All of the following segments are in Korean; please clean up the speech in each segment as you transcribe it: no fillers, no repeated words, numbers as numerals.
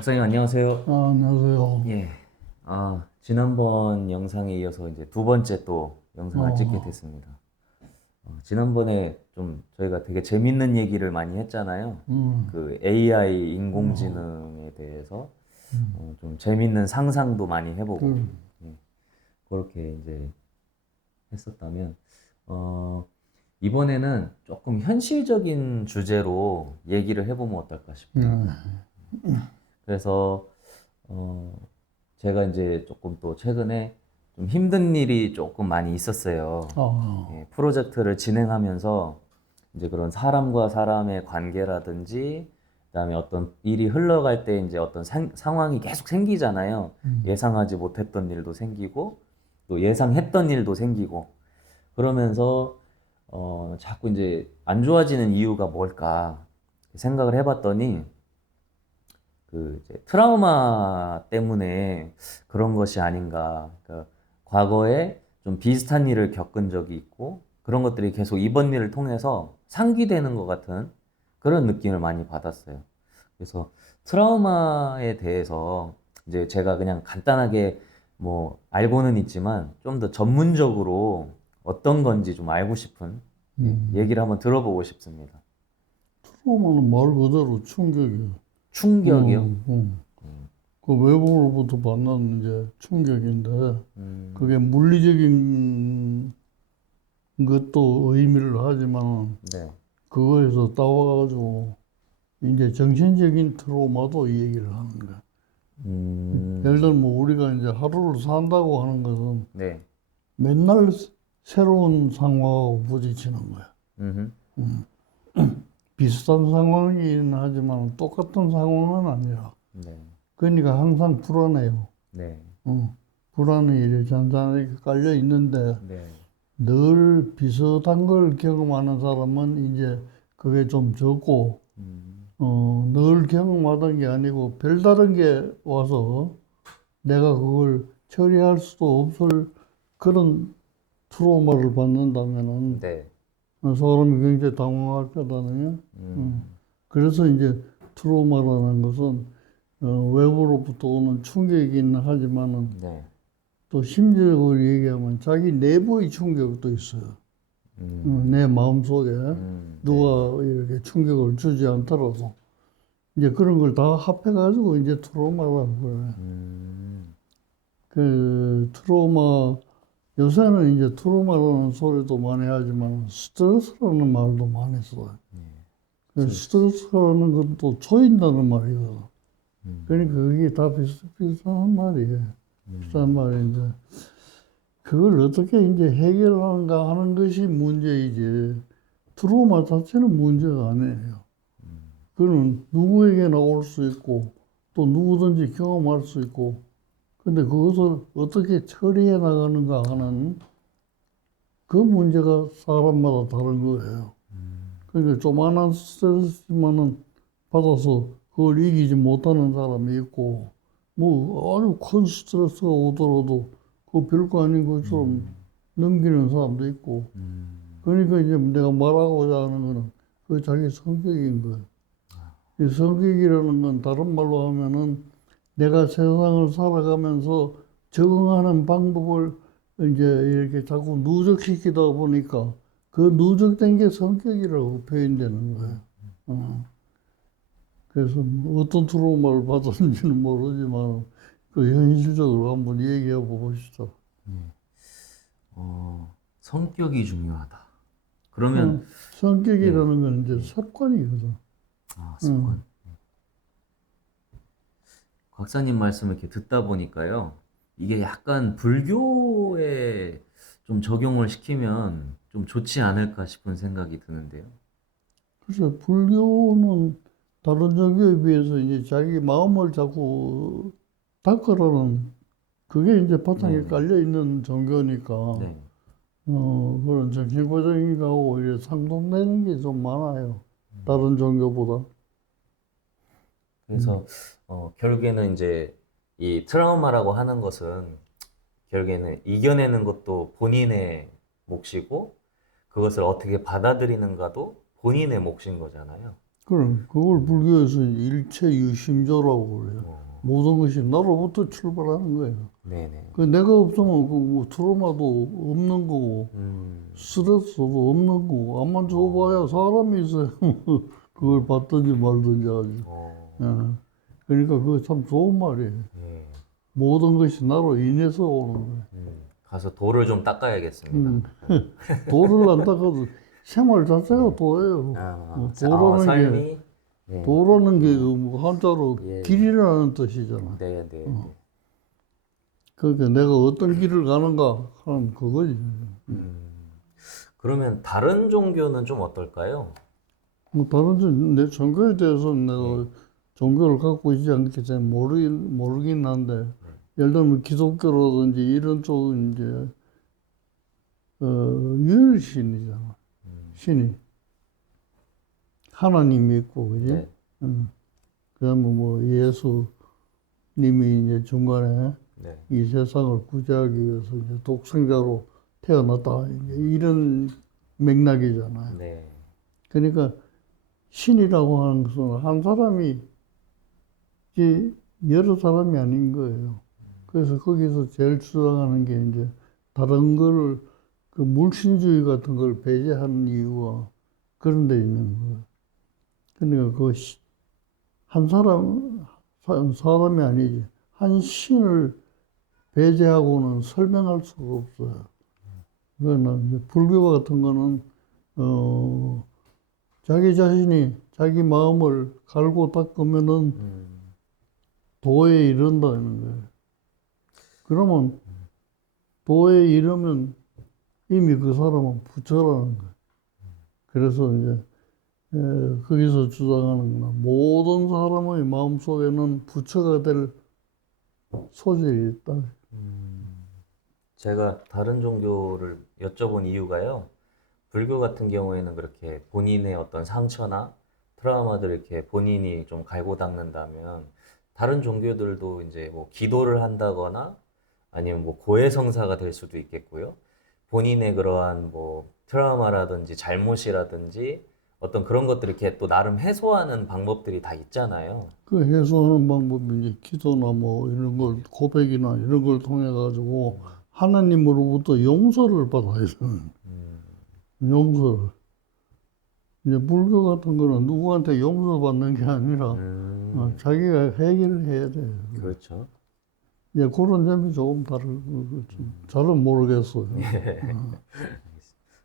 박사님 안녕하세요. 안녕하세요. 예. 지난번 영상에 이어서 이제 두 번째 또 영상을 찍게 어, 됐습니다. 지난번에 좀 저희가 되게 재밌는 얘기를 많이 했잖아요. 음, 그 AI 어, 인공지능에 대해서 음, 좀 재밌는 상상도 많이 해보고 그, 예, 그렇게 이제 했었다면 어, 이번에는 조금 현실적인 주제로 얘기를 해보면 어떨까 싶어요. 네, 그래서 어, 제가 이제 조금 또 최근에 좀 힘든 일이 조금 많이 있었어요. 어, 예, 프로젝트를 진행하면서 이제 그런 사람과 사람의 관계라든지, 그다음에 어떤 일이 흘러갈 때 이제 어떤 상황이 계속 생기잖아요. 음, 예상하지 못했던 일도 생기고, 또 예상했던 일도 생기고, 그러면서 자꾸 이제 안 좋아지는 이유가 뭘까 생각을 해봤더니, 그 이제 트라우마 때문에 그런 것이 아닌가. 그러니까 과거에 좀 비슷한 일을 겪은 적이 있고 그런 것들이 계속 이번 일을 통해서 상기되는 것 같은 그런 느낌을 많이 받았어요. 그래서 트라우마에 대해서 이제 제가 그냥 간단하게 뭐 알고는 있지만 좀 더 전문적으로 어떤 건지 좀 알고 싶은 음. 얘기를 한번 들어보고 싶습니다. 트라우마는 말 그대로 충격이에요. 충격이요? 어, 어. 음, 그 외부로부터 받는 이제 충격인데, 음, 그게 물리적인 것도 의미를 하지만, 네. 그거에서 따와가지고, 이제 정신적인 트라우마도 이 얘기를 하는 거야. 예를 음, 들면 우리가 이제 하루를 산다고 하는 것은 네. 맨날 새로운 상황하고 부딪히는 거야. 음, 음. 비슷한 상황이긴 하지만 똑같은 상황은 아니라. 네. 그러니까 항상 불안해요. 네. 불안이 이렇게 잔잔하게 깔려 있는데 네. 늘 비슷한 걸 경험하는 사람은 이제 그게 좀 적고, 음, 늘 경험하던 게 아니고 별다른 게 와서 내가 그걸 처리할 수도 없을 그런 트라우마를 받는다면은 네. 사람이 굉장히 당황할 거거든요. 음. 음, 그래서 이제 트라우마라는 것은 외부로부터 오는 충격이긴 하지만은 네. 또 심리적으로 얘기하면 자기 내부의 충격도 있어요. 음, 내 마음속에 네. 누가 이렇게 충격을 주지 않더라도 이제 그런 걸 다 합해가지고 이제 트라우마라고 그래요. 음, 그 트라우마 요새는 이제 트라우마라는 소리도 많이 하지만 스트레스라는 말도 많이 써요. 그 저, 스트레스라는 것도 조인다는 말이거든. 그러니까 음, 그게 다 비슷한 말이에요. 비슷한 음, 말인데, 그걸 어떻게 이제 해결하는가 하는 것이 문제이지, 트라우마 자체는 문제가 아니에요. 그는 누구에게나 올 수 있고, 또 누구든지 경험할 수 있고, 근데 그것을 어떻게 처리해 나가는가 하는 그 문제가 사람마다 다른 거예요. 그러니까 조만한 스트레스만은 받아서 그걸 이기지 못하는 사람이 있고, 뭐 아주 큰 스트레스가 오더라도 그 별거 아닌 것처럼 넘기는 사람도 있고. 그러니까 이제 내가 말하고자 하는 거는 그 자기 성격인 거예요. 이 성격이라는 건 다른 말로 하면은 내가 세상을 살아가면서 적응하는 방법을 이제 이렇게 자꾸 누적시키다 보니까 그 누적된 게 성격이라고 표현되는 거예요. 어. 그래서 뭐 어떤 트라우마를 받았는지는 모르지만 그 현실적으로 한번 얘기해 보시죠. 성격이 중요하다. 그러면, 예, 성격이라는 건 이제 예. 습관이거든. 어. 습관. 박사님 말씀을 이렇게 듣다 보니까요. 이게 약간 불교에 좀 적용을 시키면 좀 좋지 않을까 싶은 생각이 드는데요. 그래서 불교는 다른 종교에 비해서 이제 자기 마음을 자꾸 닦으라는 그게 이제 바탕에 네네. 깔려 있는 종교니까 네. 그런 정신과적인 거하고 이제 상통되는 게 좀 많아요. 다른 종교보다. 음. 그래서 결국에는 이제 이 트라우마라고 하는 것은 결국에는 이겨내는 것도 본인의 몫이고 그것을 어떻게 받아들이는가도 본인의 몫인 거잖아요. 그럼 그걸 불교에서 일체유심조라고 그래요. 모든 것이 나로부터 출발하는 거예요. 네네. 그 내가 없으면 그뭐 트라우마도 없는 거고 스트레스도 없는 거고 암만 줘봐야 사람이 있어야 그걸 받든지 말든지 하지. 예. 그러니까 그거 참 좋은 말이에요. 예. 모든 것이 나로 인해서 오는 거예요. 가서 돌을 좀 닦아야겠습니다. 도를 안 닦아도 생활 자체가 도예요. 도라는 게 삶이 네. 도라는 게 뭐 한자로 예. 길이라는 뜻이잖아. 네, 네, 네. 그러니까 내가 어떤 길을 가는가 하는 그거지. 그러면 다른 종교는 좀 어떨까요? 뭐 다른 내 종교에 대해서는 내가 종교를 갖고 있지 않기 때문에 모르긴 한데 예를 들면 기독교라든지 이런 쪽은 이제 유일신이잖아. 신이 하나님이 있고 그지? 네. 그다음에 뭐 예수님이 이제 중간에 네. 이 세상을 구제하기 위해서 이제 독생자로 태어났다 이제 이런 맥락이잖아요. 네. 그러니까 신이라고 하는 것은 한 사람이 지 여러 사람이 아닌 거예요. 그래서 거기서 제일 주장하는 게 이제 다른 거를 그 물신주의 같은 걸 배제하는 이유가 그런 데 있는 거예요. 그러니까 그 한 사람이 아니지. 한 신을 배제하고는 설명할 수가 없어요. 그거는 이제 불교 같은 거는 자기 자신이 자기 마음을 갈고 닦으면은 도에 이른다는 거예요. 그러면 도에 이르면 이미 그 사람은 부처라는 거예요. 그래서 이제 거기서 주장하는 거는 모든 사람의 마음속에는 부처가 될 소질이 있다. 제가 다른 종교를 여쭤본 이유가요. 불교 같은 경우에는 그렇게 본인의 어떤 상처나 트라우마들을 이렇게 본인이 좀 갈고 닦는다면 다른 종교들도 이제 뭐 기도를 한다거나 아니면 뭐 고해성사가 될 수도 있겠고요. 본인의 그러한 뭐 트라우마라든지 잘못이라든지 어떤 그런 것들을 이렇게 또 나름 해소하는 방법들이 다 있잖아요. 그 해소하는 방법이 이제 기도나 뭐 이런 걸 고백이나 이런 걸 통해 가지고 하나님으로부터 용서를 받아야 돼요. 용서를. 이제 불교 같은 거는 누구한테 용서받는 게 아니라 자기가 해결을 해야 돼요. 그렇죠. 예, 그런 점이 조금 잘은 모르겠어요.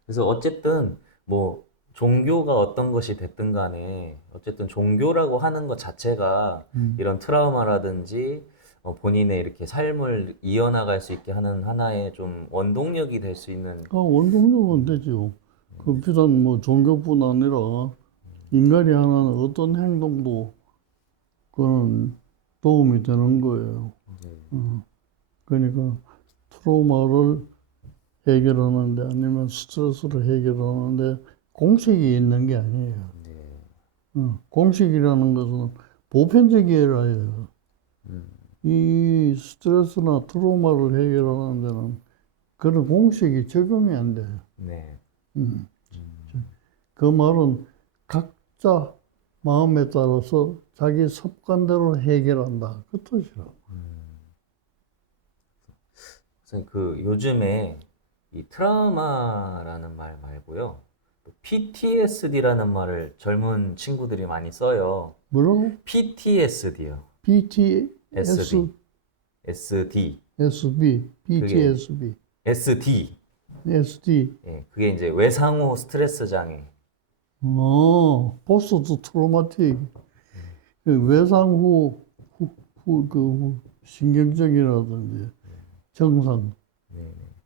그래서 어쨌든 뭐 종교가 어떤 것이 됐든 간에 어쨌든 종교라고 하는 것 자체가 이런 트라우마라든지 본인의 이렇게 삶을 이어나갈 수 있게 하는 하나의 좀 원동력이 될 수 있는 원동력은 되죠. 그 비단 뭐 종교뿐 아니라 인간이 하는 어떤 행동도 그건 도움이 되는 거예요. 그러니까 트라우마를 해결하는데 아니면 스트레스를 해결하는데 공식이 있는 게 아니에요. 공식이라는 것은 보편적이어야 해요. 이 스트레스나 트라우마를 해결하는 데는 그런 공식이 적용이 안 돼요. 네. 그 말은 각자 마음에 따라서 자기 습관대로 해결한다. 그 뜻이라고. 선생님 그 요즘에 이 트라우마라는 말 말고요. PTSD라는 말을 젊은 친구들이 많이 써요. 뭐라고? PTSD요. BTS, SD. SB, BTSB, SD. SD. 예, 그게 이제 외상후 스트레스 장애. 포스트 트로마틱. 그 외상 후 신경증이라든지 증상.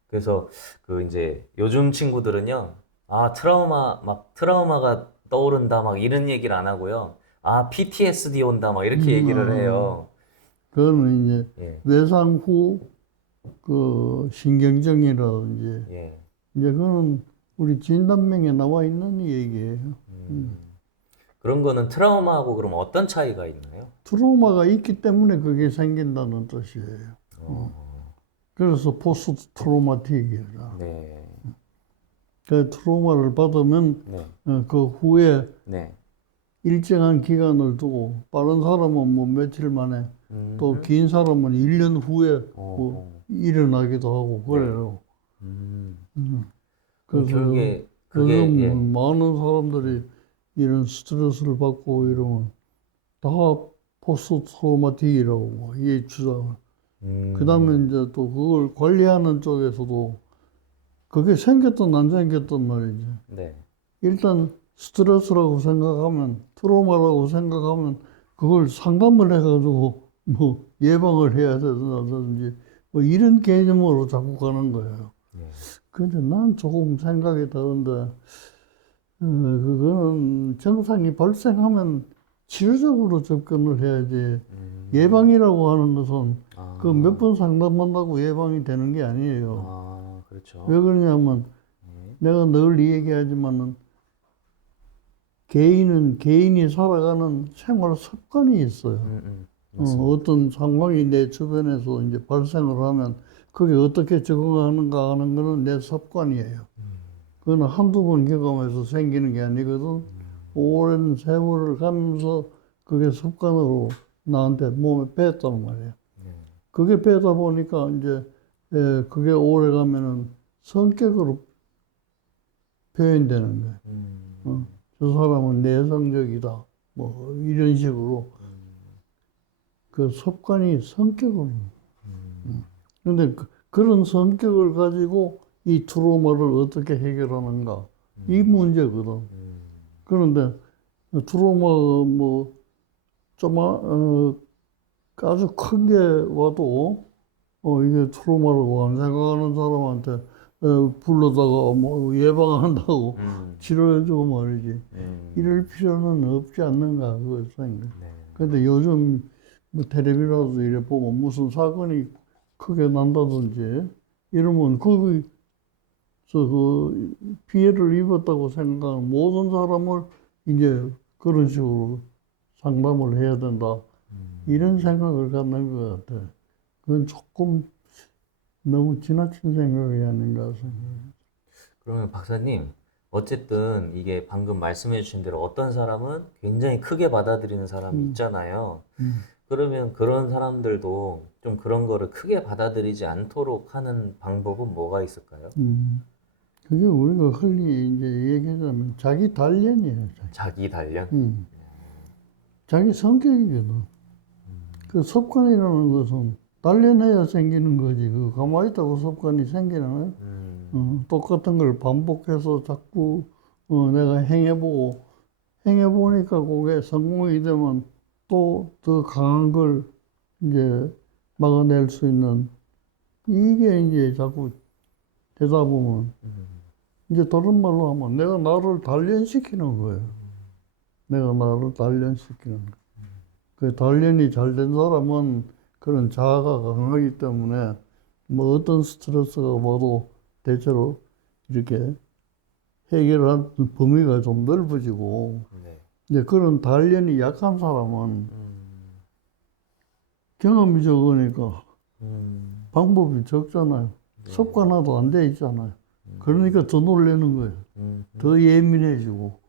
그래서 그 이제 요즘 친구들은요, 아, 트라우마가 떠오른다, 막 이런 얘기를 안 하고요. 아, PTSD 온다, 막 이렇게 얘기를 해요. 그거는 이제 예, 외상 후 그 신경증이라든지 예. 이제 그거는 우리 진단명에 나와 있는 얘기예요. 그런 거는 트라우마하고 그럼 어떤 차이가 있나요? 트라우마가 있기 때문에 그게 생긴다는 뜻이에요. 그래서 포스트 트로마틱이라. 네, 그 트라우마를 받으면 네, 그 후에 네. 일정한 기간을 두고 빠른 사람은 뭐 며칠 만에 또 긴 사람은 1년 후에 뭐 일어나기도 하고 그래요. 그럼 그래서 결국에 요즘 그게 많은 사람들이 이런 스트레스를 받고 이러면 다 포스트 트라우마틱이라고 뭐 이 주장을. 그다음에 이제 또 그걸 관리하는 쪽에서도 그게 생겼든 안 생겼든 말이지. 네. 일단 스트레스라고 생각하면 트라우마라고 생각하면 그걸 상담을 해가지고 뭐 예방을 해야 된다든지 뭐 이런 개념으로 자꾸 가는 거예요. 네. 근데 난 조금 생각이 다른데 그거는 증상이 발생하면 치료적으로 접근을 해야지 예방이라고 하는 것은 그 몇 번 상담한다고 예방이 되는 게 아니에요. 그렇죠. 왜 그러냐면 내가 늘 이 얘기하지만은 개인은 개인이 살아가는 생활 습관이 있어요. 어떤 상황이 내 주변에서 이제 발생을 하면 그게 어떻게 적응하는가 하는 거는 내 습관이에요. 그거는 한두 번 경험해서 생기는 게 아니거든. 오랜 세월을 가면서 그게 습관으로 나한테 몸에 뺐단 말이에요. 그게 빼다 보니까 이제 그게 오래 가면은 성격으로 표현되는 거예요. 저 사람은 내성적이다. 뭐 이런 식으로 그 습관이 성격으로. 근데 그런 성격을 가지고 이 트라우마를 어떻게 해결하는가 이 문제거든. 그런데 트라우마가 아주 큰 게 와도 이게 트라우마라고 안 생각하는 사람한테 불러다가 뭐 예방한다고 치료해주고 말이지. 이럴 필요는 없지 않는가 그거 생각. 근데 요즘 뭐 텔레비라도 이래 보면 무슨 사건이 크게 난다든지 이러면 그 피해를 입었다고 생각하는 모든 사람을 이제 그런 식으로 상담을 해야 된다. 이런 생각을 갖는 것 같아. 그건 조금 너무 지나친 생각이 아닌가 생각해요. 그러면 박사님, 어쨌든 이게 방금 말씀해 주신 대로 어떤 사람은 굉장히 크게 받아들이는 사람이 있잖아요. 그러면 그런 사람들도 좀 그런 거를 크게 받아들이지 않도록 하는 방법은 뭐가 있을까요? 그게 우리가 흔히 이제 얘기하자면 자기 단련이에요. 자기 단련? 자기 성격이거든. 그 습관이라는 것은 단련해야 생기는 거지. 그 가만히 있다고 습관이 생기나요? 똑같은 걸 반복해서 자꾸 내가 행해보니까 그게 성공이 되면 또 더 강한 걸 이제 막아낼 수 있는 이게 이제 자꾸 되다 보면 이제 다른 말로 하면 내가 나를 단련시키는 거예요. 내가 나를 단련시키는 거. 그 단련이 잘 된 사람은 그런 자아가 강하기 때문에 뭐 어떤 스트레스가 와도 대체로 이렇게 해결할 범위가 좀 넓어지고 네. 이제 그런 단련이 약한 사람은 경험이 적으니까 방법이 적잖아요. 습관화도 안 돼 있잖아요. 그러니까 더 놀라는 거예요. 더 예민해지고.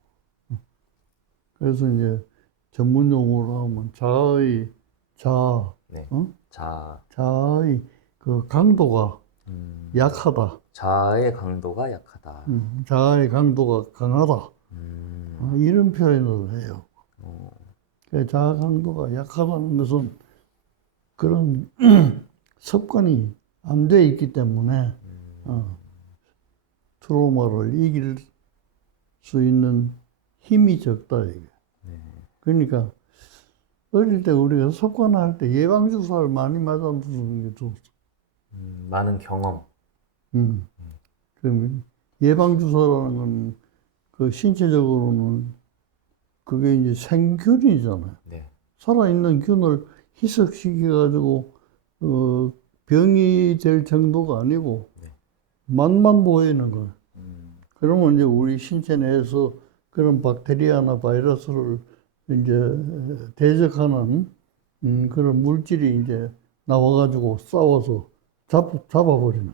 그래서 이제 전문 용어로 하면 자아, 네. 어? 자, 자아의 그 강도가 약하다. 자아의 강도가 약하다. 자아의 강도가 강하다. 이런 표현을 해요. 그 자아 강도가 약하다는 것은 그런 습관이 안 돼 있기 때문에 트라우마를 이길 수 있는 힘이 적다 이게. 그러니까 어릴 때 우리가 습관할 때 예방 주사를 많이 맞아두는 게 좋았어. 많은 경험. 그러면 예방 주사라는 건 그 신체적으로는 그게 이제 생균이잖아요. 네. 살아있는 균을 희석시켜가지고 병이 될 정도가 아니고 맛만 보이는 거예요. 그러면 이제 우리 신체 내에서 그런 박테리아나 바이러스를 이제 대적하는 그런 물질이 이제 나와가지고 싸워서 잡아버리는.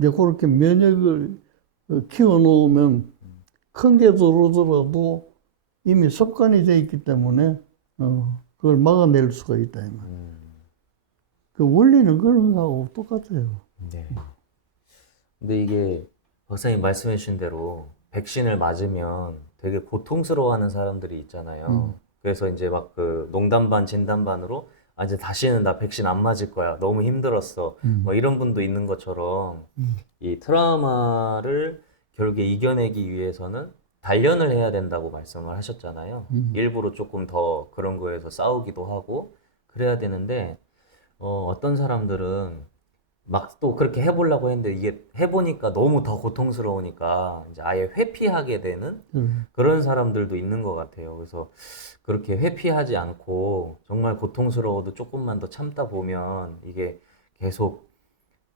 이제 그렇게 면역을 키워놓으면 큰 게 들어오더라도 이미 습관이 돼 있기 때문에 그걸 막아낼 수가 있다 이 말. 그 원리는 그런 거하고 똑같아요. 네. 근데 이게 박사님 말씀해 주신 대로 백신을 맞으면 되게 고통스러워하는 사람들이 있잖아요. 그래서 이제 막 그 농담 반 진담 반으로 아 이제 다시는 나 백신 안 맞을 거야. 너무 힘들었어. 뭐 이런 분도 있는 것처럼 이 트라우마를 결국에 이겨내기 위해서는 단련을 해야 된다고 말씀을 하셨잖아요. 일부러 조금 더 그런 거에서 싸우기도 하고 그래야 되는데 어떤 사람들은 막 또 그렇게 해보려고 했는데 이게 해보니까 너무 더 고통스러우니까 이제 아예 회피하게 되는 그런 사람들도 있는 것 같아요. 그래서 그렇게 회피하지 않고 정말 고통스러워도 조금만 더 참다 보면 이게 계속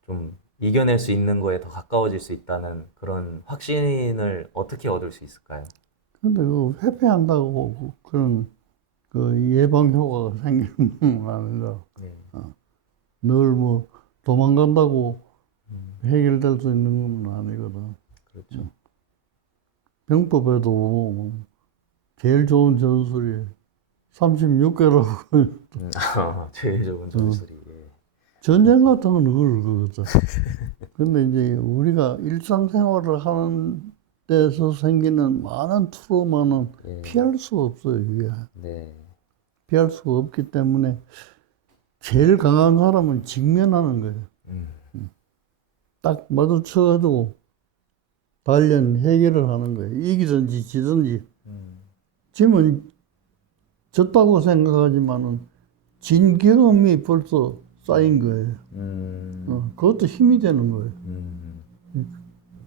좀 이겨낼 수 있는 거에 더 가까워질 수 있다는 그런 확신을 어떻게 얻을 수 있을까요? 근데 그 회피한다고 그런 그 예방 효과가 생기는 건 아니라 네. 늘 뭐 도망간다고 해결될 수 있는 건 아니거든. 그렇죠. 병법에도 뭐 제일 좋은 전술이 36개라고 제일 좋은 전술이. 예. 전쟁 같은 건 그거거든. 근데 이제 우리가 일상생활을 하는 데서 생기는 많은 트라우마는 예. 피할 수가 없어요, 이게. 네. 피할 수가 없기 때문에 제일 강한 사람은 직면하는 거예요. 딱 마주쳐가지고 단련 해결을 하는 거예요. 이기든지 지든지. 지면 졌다고 생각하지만은 진 경험이 벌써 쌓인 거예요. 그것도 힘이 되는 거예요.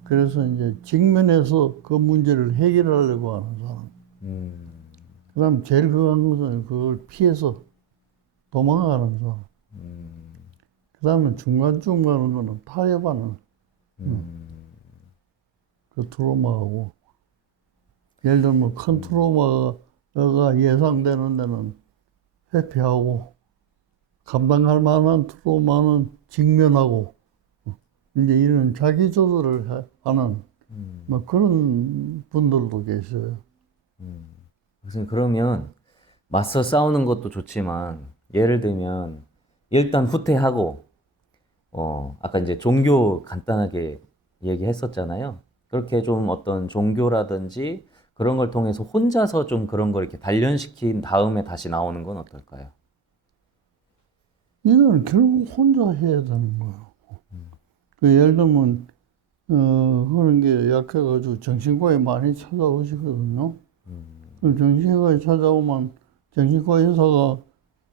그래서 이제 직면해서 그 문제를 해결하려고 하는 사람. 그 다음 제일 강한 것은 그걸 피해서 도망가는 사람. 그 다음에 중간중간 거는 타협하는 그 트라우마하고. 예를 들면 큰 트라우마가 예상되는 데는 회피하고 감당할 만한 트라우마는 직면하고 이제 이런 자기 조절을 하는 뭐 그런 분들도 계셔요. 선생님, 그러면 맞서 싸우는 것도 좋지만 예를 들면 일단 후퇴하고 아까 이제 종교 간단하게 얘기했었잖아요. 그렇게 좀 어떤 종교라든지 그런 걸 통해서 혼자서 좀 그런 걸 이렇게 단련시킨 다음에 다시 나오는 건 어떨까요? 이거는 결국 혼자 해야 되는 거예요. 그 예를 들면 그런 게 약해가지고 정신과에 많이 찾아오시거든요. 그 정신과에 찾아오면 정신과 의사가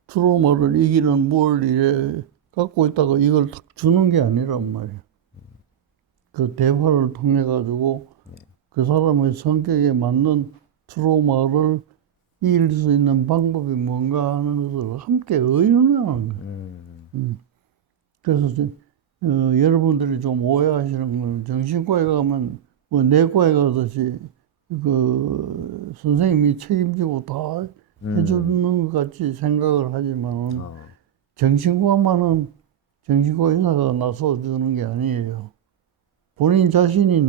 트라우마를 이기는 뭘 이래 갖고 있다가 이걸 탁 주는 게 아니란 말이에요. 그 대화를 통해 가지고 그 사람의 성격에 맞는 트라우마를 이길 수 있는 방법이 뭔가 하는 것을 함께 의논하는 거예요. 그래서 여러분들이 좀 오해하시는 건 정신과에 가면 뭐 내과에 가듯이 그 선생님이 책임지고 다 해주는 것 같이 생각을 하지만 정신과만은 정신과 의사가 나서 주는 게 아니에요. 본인 자신이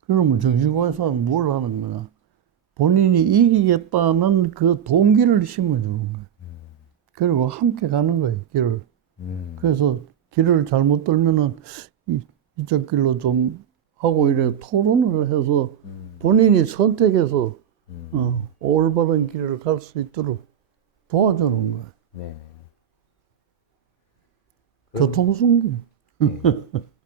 그러면 정신과 의사는 뭘 하는 거냐? 본인이 이기겠다는 그 동기를 심어주는 거예요. 그리고 함께 가는 거예요, 길을. 그래서 길을 잘못 들면은 이쪽 길로 좀 하고 이래 토론을 해서 본인이 선택해서 올바른 길을 갈 수 있도록 도와주는 거예요. 네. 교통순기. 네.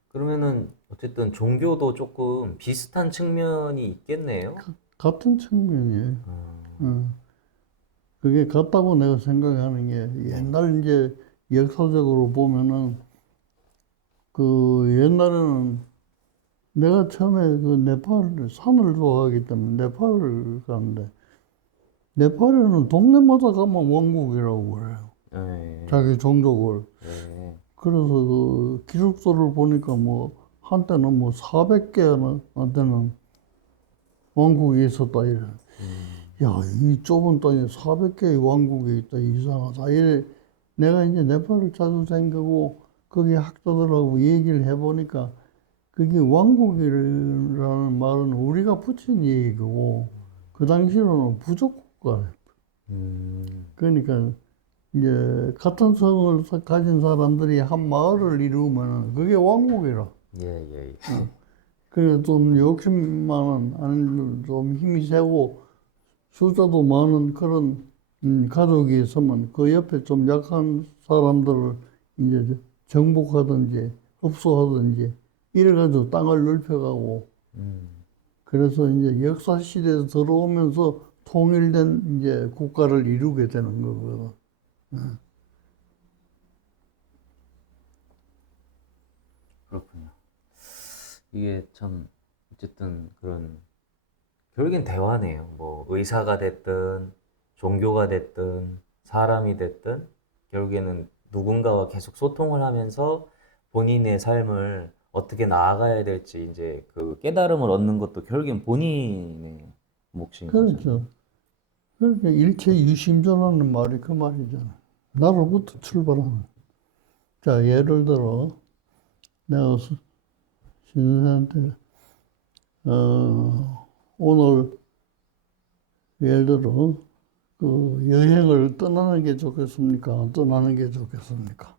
그러면은 어쨌든 종교도 조금 비슷한 측면이 있겠네요. 같은 측면이에요. 그게 같다고 내가 생각하는 게 옛날 이제 역사적으로 보면은 그 옛날에는 내가 처음에 그 네팔 산을 좋아하기 때문에 네팔을 가는데 네팔에는 동네마다 가면 왕국이라고 그래요. 네. 자기 종족을. 네. 그래서 그 기록서를 보니까 뭐 한때는 뭐 400개나 한때는 왕국이 있었다 이래. 야, 이 좁은 땅에 400개의 왕국이 있다. 이상하다. 이래. 내가 이제 네팔을 자주 다니고 거기 학자들하고 얘기를 해보니까 그게 왕국이라는 말은 우리가 붙인 얘기고 그 당시로는 부족국가예요. 그러니까 이제 같은 성을 가진 사람들이 한 마을을 이루면 그게 왕국이라. 예. 그래 좀 욕심 많은 아니면 좀 힘이 세고 숫자도 많은 그런 가족이 있으면 그 옆에 좀 약한 사람들을 이제 정복하든지 흡수하든지 이래가지고 땅을 넓혀가고 그래서 이제 역사 시대에 들어오면서 통일된 이제 국가를 이루게 되는 거거든. 그렇군요. 이게 참 어쨌든 그런 결국엔 대화네요. 뭐 의사가 됐든 종교가 됐든 사람이 됐든 결국에는 누군가와 계속 소통을 하면서 본인의 삶을 어떻게 나아가야 될지 이제 그 깨달음을 얻는 것도 결국엔 본인의 몫인 거잖아요. 그렇죠. 그러니까 일체유심조라는 말이 그 말이잖아. 나로부터 출발하는. 자, 예를 들어 내가 신선생한테 오늘 예를 들어 그 여행을 떠나는 게 좋겠습니까? 안 떠나는 게 좋겠습니까?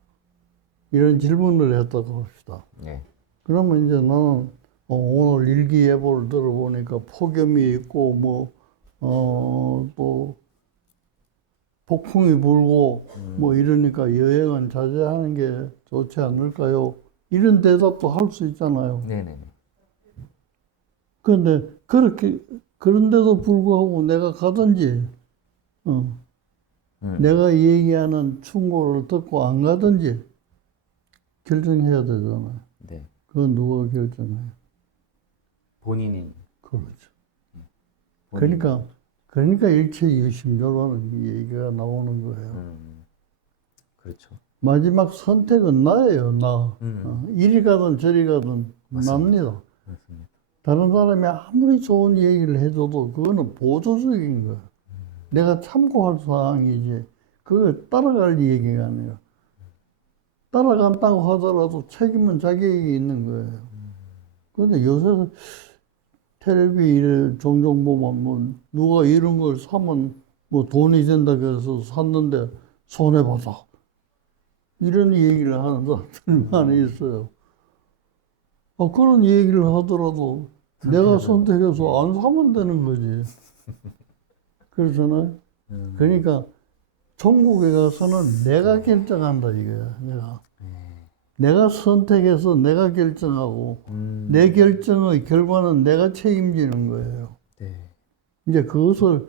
이런 질문을 했다고 합시다. 네. 그러면 이제 나는 오늘 일기예보를 들어보니까 폭염이 있고 또 폭풍이 불고 뭐 이러니까 여행은 자제하는 게 좋지 않을까요? 이런 대답도 할 수 있잖아요. 네네네. 그런데 그런데도 불구하고 내가 가든지 내가 얘기하는 충고를 듣고 안 가든지 결정해야 되잖아요. 네. 그건 누가 결정해요? 본인이. 그렇죠. 본인. 그러니까 일체유심조라는 얘기가 나오는 거예요. 그렇죠. 마지막 선택은 나예요, 나. 이리 가든 저리 가든 맞습니다. 납니다. 맞습니다. 다른 사람이 아무리 좋은 얘기를 해줘도 그거는 보조적인 거예요. 내가 참고할 사항이지, 그걸 따라갈 얘기가 아니에요. 따라간다고 하더라도 책임은 자기에게 있는 거예요. 그런데 요새 텔레비를 종종 보면 뭐 누가 이런 걸 사면 뭐 돈이 된다 그래서 샀는데 손해보다. 이런 얘기를 하는 사람들이 많이 있어요. 그런 얘기를 하더라도 내가 선택해서 안 사면 되는 거지. 그렇잖아요. 그러니까 천국에 가서는 내가 결정한다 이거야. 내가 선택해서 내가 결정하고 내 결정의 결과는 내가 책임지는 거예요. 네. 이제 그것을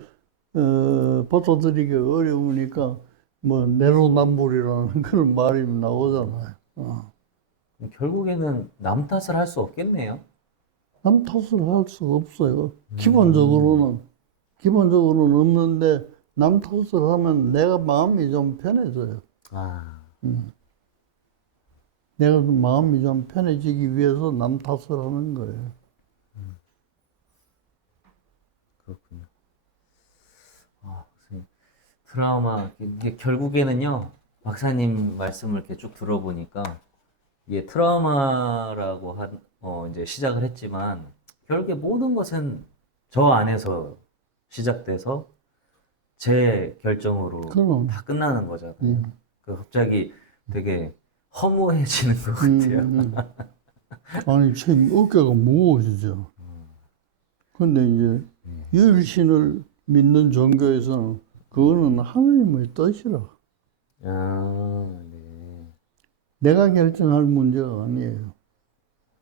받아들이기 어려우니까 뭐 내로남불이라는 그런 말이 나오잖아요. 결국에는 남 탓을 할 수 없겠네요. 남 탓을 할 수 없어요. 기본적으로는 없는데 남 탓을 하면 내가 마음이 좀 편해져요. 아, 내가 좀 마음이 좀 편해지기 위해서 남 탓을 하는 거예요. 그렇군요. 아, 선생님. 트라우마, 이게 결국에는요, 박사님 말씀을 이렇게 쭉 들어보니까, 이게 트라우마라고 이제 시작을 했지만, 결국에 모든 것은 저 안에서 시작돼서 제 결정으로 그럼. 다 끝나는 거잖아요. 그 갑자기 되게 허무해지는 것 같아요. 아니, 참 어깨가 무거워지죠. 근데 이제 유일신을 믿는 종교에서는 그거는 하나님의 뜻이라. 아, 네. 내가 결정할 문제가 아니에요.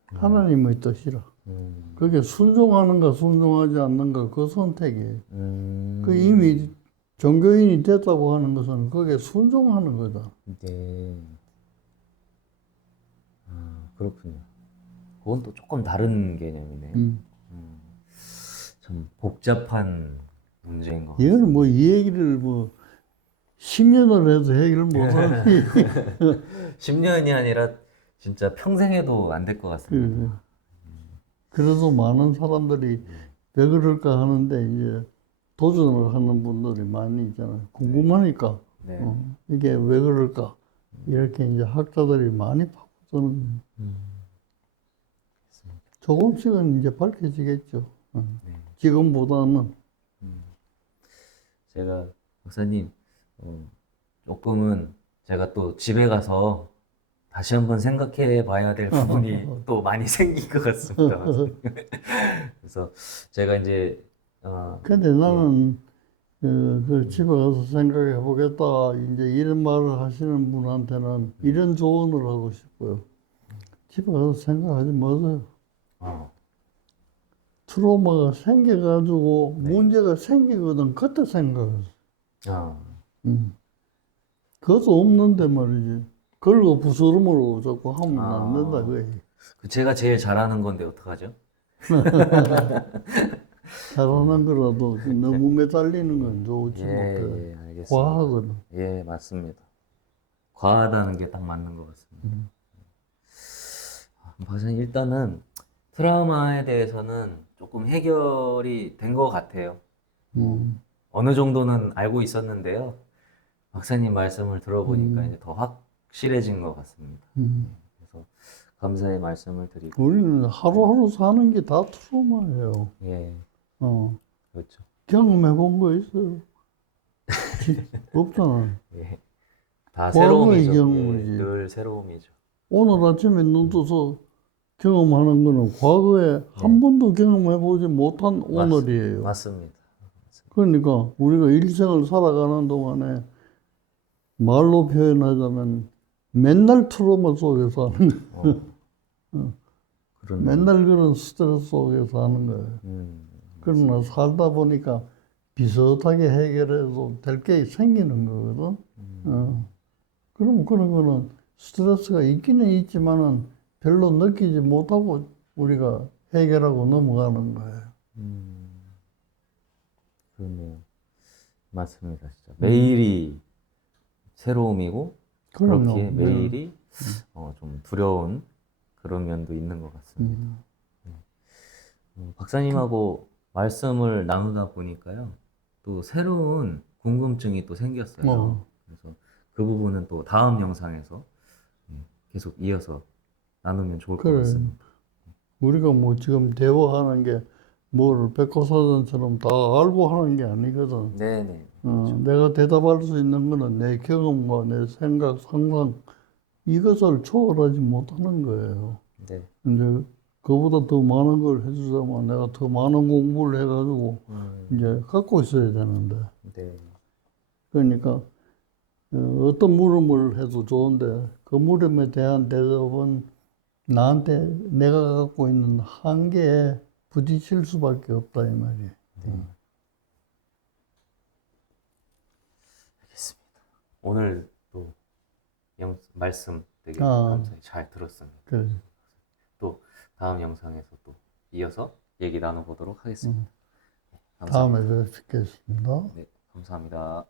하나님의 뜻이라. 그게 순종하는가 순종하지 않는가 그 선택이에요. 그 이미 종교인이 됐다고 하는 것은 그게 순종하는 거다. 네. 아, 그렇군요. 그건 또 조금 다른 개념이네요. 참 복잡한 문제인 것 같아요. 이거는 뭐 이 얘기를 뭐 10년을 해도 해결 못하는 10년이 아니라 진짜 평생 해도 안 될 것 같습니다. 그래도 많은 사람들이 왜 그럴까 하는데 이제 도전을 하는 분들이 많이 있잖아요. 궁금하니까 네. 이게 왜 그럴까 이렇게 이제 학자들이 많이 파고드는 조금씩은 이제 밝혀지겠죠. 지금보다는 제가 목사님 조금은 제가 또 집에 가서 다시 한번 생각해 봐야 될 부분이 또 많이 생긴 것 같습니다. 그래서 제가 이제 근데 나는 그 집에 가서 생각해 보겠다. 이제 이런 말을 하시는 분한테는 이런 조언을 하고 싶어요. 집에 가서 생각하지 마세요. 어, 트라우마가 생겨가지고 문제가 생기거든. 그때 생각하세요. 어, 그것도 없는데 말이지. 그걸로 부스럼으로 자꾸 하면 아. 안 된다, 그게. 제가 제일 잘하는 건데 어떡하죠? 잘하는 거라도 너무 매달리는 건 좋지 예, 못해. 예, 알겠습니다. 과하거든. 예, 맞습니다. 과하다는 게 딱 맞는 것 같습니다. 박사님, 일단은 트라우마에 대해서는 조금 해결이 된 것 같아요. 음, 어느 정도는 알고 있었는데요. 박사님 말씀을 들어보니까 이제 더 확실해진 것 같습니다. 음. 그래서 감사의 말씀을 드리고, 우리는 하루하루 사는 게 다 트라우마예요. 예, 어, 그렇죠. 경험해 본 거 있어요? 없잖아. 예, 다 과거의 새로움이죠. 예, 경험이지. 늘 새로움이죠. 오늘 아침에 눈 떠서 경험하는 거는 과거에 한 번도 경험해 보지 못한 오늘이에요. 맞습니다. 그러니까 우리가 일생을 살아가는 동안에 말로 표현하자면 맨날 트라우마 속에서 하는 거예요. 그러네. 맨날 그런 스트레스 속에서 하는 거예요. 그러나 살다 보니까 비슷하게 해결해도 될 게 생기는 거거든. 그럼 그런 거는 스트레스가 있기는 있지만은 별로 느끼지 못하고 우리가 해결하고 넘어가는 거예요. 그러네요. 맞습니다. 진짜. 매일이 새로움이고, 그럼요. 그렇기에 네. 매일이 좀 두려운 그런 면도 있는 것 같습니다. 박사님하고 말씀을 나누다 보니까요, 또 새로운 궁금증이 또 생겼어요. 어. 그래서 그 부분은 또 다음 영상에서 계속 이어서 나누면 좋을 것 그래. 같습니다. 우리가 뭐 지금 대화하는 게 뭐를 백과사전처럼 다 알고 하는 게 아니거든. 네네. 내가 대답할 수 있는 거는 내 경험과 내 생각, 상상 이것을 초월하지 못하는 거예요. 네. 이제 그보다 더 많은 걸 해주자면 내가 더 많은 공부를 해가지고 이제 갖고 있어야 되는데. 네. 그러니까 어떤 물음을 해도 좋은데 그 물음에 대한 대답은 나한테 내가 갖고 있는 한계에 부딪힐 수밖에 없다 이 말이에요. 알겠습니다. 오늘 또 말씀 되게 아. 감사히 잘 들었습니다. 그래. 또 다음 영상에서 또 이어서 얘기 나눠보도록 하겠습니다. 네, 감사합니다. 다음에 뵙겠습니다. 네, 감사합니다.